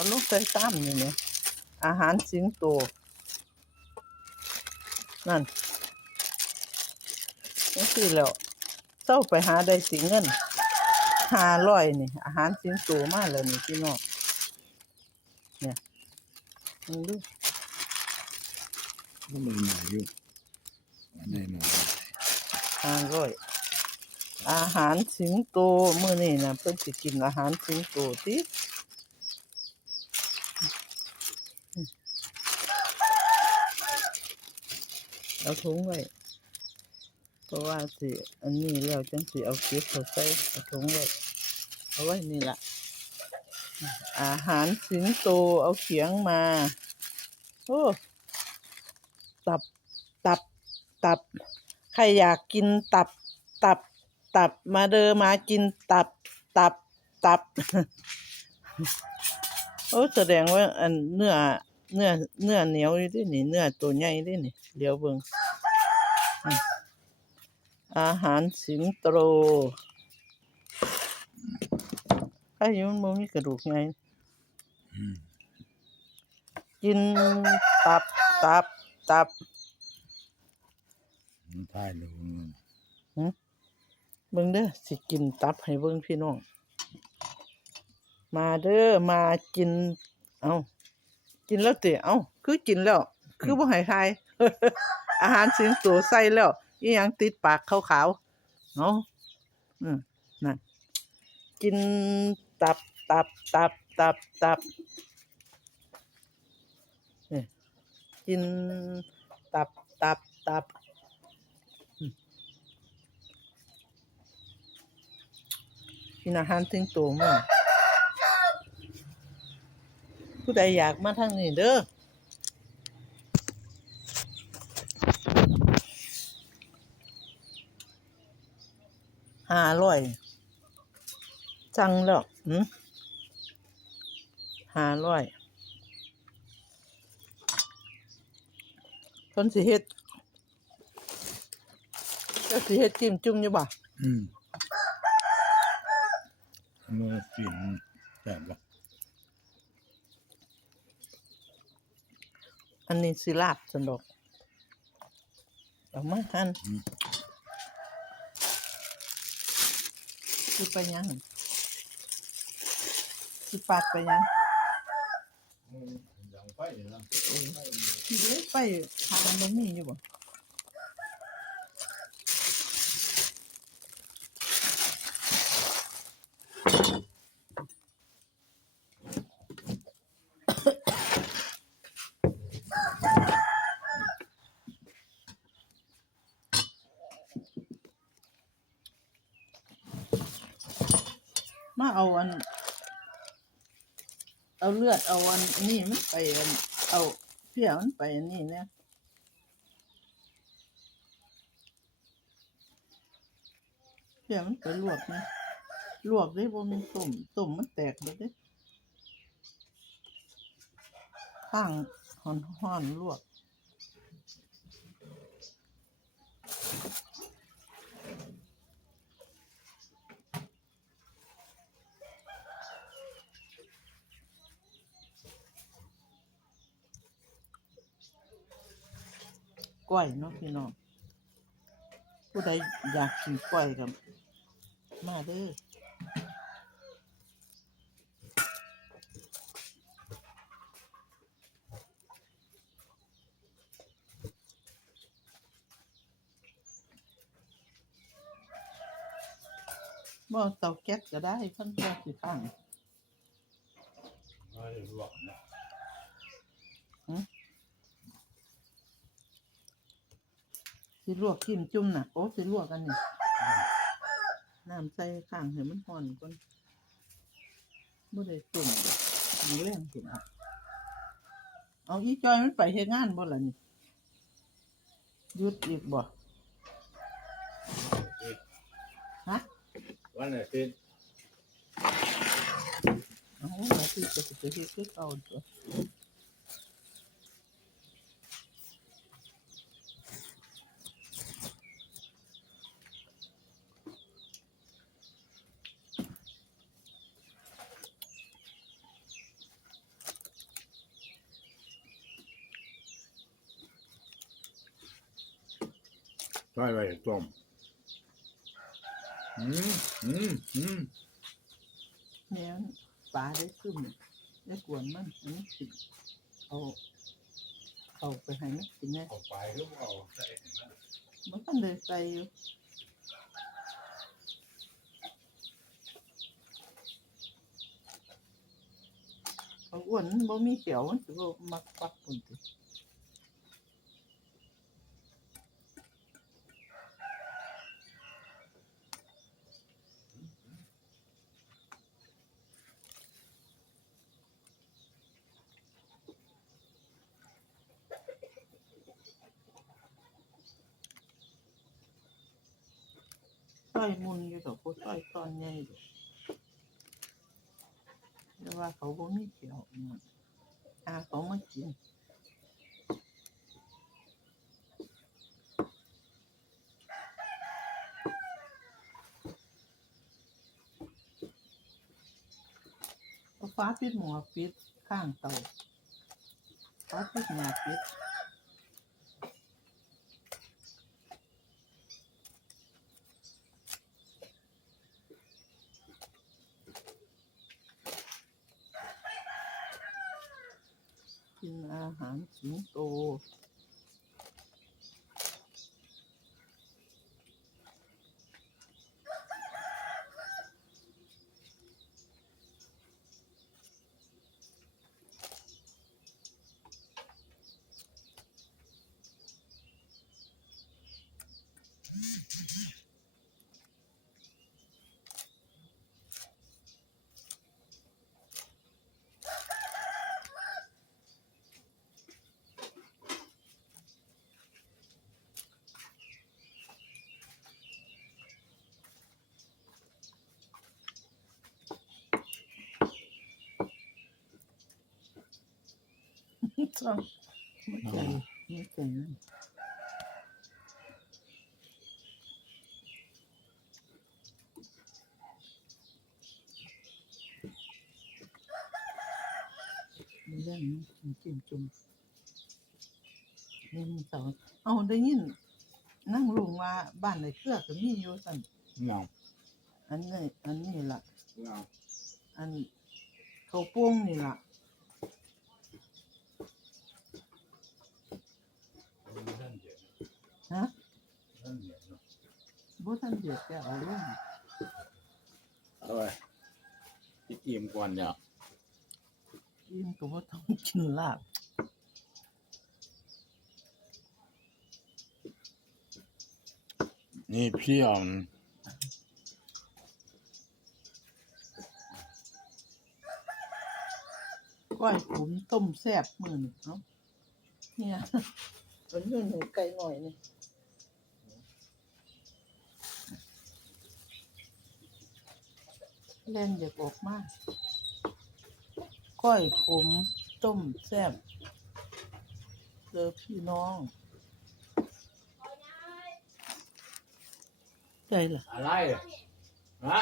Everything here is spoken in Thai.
เอาลูกใส่ตามนี่เนี่ยอาหารสิงโตนั่นนี่คือแล้วเจ้าไปหาได้สิเงินห้าร้อยนี่ อาหารสิงโตมาแล้วนี่พี่น้องเนี่ยมึงดูก็มันหน่อยอยู่อันไหนหน่อยห้าร้อยอาหารสิงโตมื้อนี้นะเพิ่นสิกินอาหารสิงโตติ เอาถุงไว้เพราะว่าสิอันนี้แล้วจังสิเอาเก็บเขาใส่เอาถุงไว้เอาไว้นี่ละอาหารสิงโตเอาเขียงมาโอ้ตับตับตับ ใครอยากกินตับ ตับ ตับมาเดอมากินตับ ตับ ตับ โอ้แสดงว่าอันเนื้อเนื้อเนื้อเหนียวอยู่เดินี่เนื้อตัวใหญ่เดินี่เดี๋ยวเบิ่งอืมอาหารสิงโตใครอยู่มันบ่มีกระดูกไงกินตับตับตับมันทายเลยมันเบิ่งเด้อสิกินตับให้เบิ่งพี่น้อง มาเด้อมากิน เอากินแล้วติเอาคือกินแล้ว คือบ่ให้ทาย อาหารสิงโตใส่แล้วอีหยังติดปากขาวๆเนาะอืมนั่นกินตับตับตับตับตับนี่กินตับตับตับกินอาหารถึงโตมื้อ ผู้ใดอยากมาทางนี้เด้อห้าร้อยจังแล้วหืมห้าร้อยคนสิเฮ็ดจ้าสิเฮ็ดจิ้มจุ่มอยู่บ่อืมมื่อกินแต่ละ อันนี้สิลาบสนดอกเอามาหั่นสิไปยังสิปาดไปยังยังไปนะสิเด้ไปทางบ่มีอยู่บ่ มาเอาอัน เอาเลือดเอาอันนี้มันไปอันเอาเพี้ยมันไปอันนี้เนี่ยเพี้ยมันไปลวกนะลวกได้บ่มันต้มต้มมันแตกเลยเด้ข้างห่อนห่อนลวก ก้อยเนาะพี่น้องผู้ใดอยากกินก้อยกับมาเด้อบ่เตาแก๊สก็ได้เพิ่นแก๊สสิข้งไม่หลอกนะ สิลวกกินจุ่มน่ะโอ้สิลวกกันนี่น้ำใส่ข้างให้มันห่อนก่อนบ่ได้ตุ่มมีแรงขึ้นอะเอาอีจอยมันไปเฮ็ดงานบ่ล่ะนี่หยุดอีกบ่ฮะวันอาทิตย์เอาอาทิตย์ก็สิไปเฮ็ดคือเก่าตัว ใช่ไว้ต้มอืมอืมอืมแม่นปลาได้ซึมได้กวนมันอันนี้สิเอาเอาไปให้มันกินแน่เอาไปหรือเอาใส่ให้มันมันก็เลยใส่อยู่เอาอ้วนมันบ่มีเขียวมันสิบ่มักปักปุ่นติ อยมุนอยู่ดอกบ่ต้อยตอนใหญ่ดอกแต่ว่าเขาบ่มีเขียวมันอาเขามากินเอาฟ้าปิดหมอปิดข้างเตาฟ้าปิดหมอปิด กินอาหารสิงโต ต้องไม่ใจไม่ใจนั่นมีเรื่องนี้จิ้มจุ่มนี่มันเสาเอาได้ยินนั่งลุงว่าบ้านในเครือก็มีอยู่สั่นเงาอันนี้อันนี้ล่ะเงาอันเขาวโป้งนี่ล่ะ ท่านเย็น ฮะท่านเย็นเนาะบ่ทันเดือดแต่เอาลงเอาไปที่อิ่มก่อนเนี่ยยิ่งก็บ่ต้องกินลาบนี่พี่อ่อนก้อยขุมต้มแซ่บมื้อนี้เนาะเนี่ยมันอยู่ในไก่หน่อยนี่ เล่นอยากออกมาก้อยขมต้มแซ่บเจอพี่น้องใจล่ะ อะไรฮะ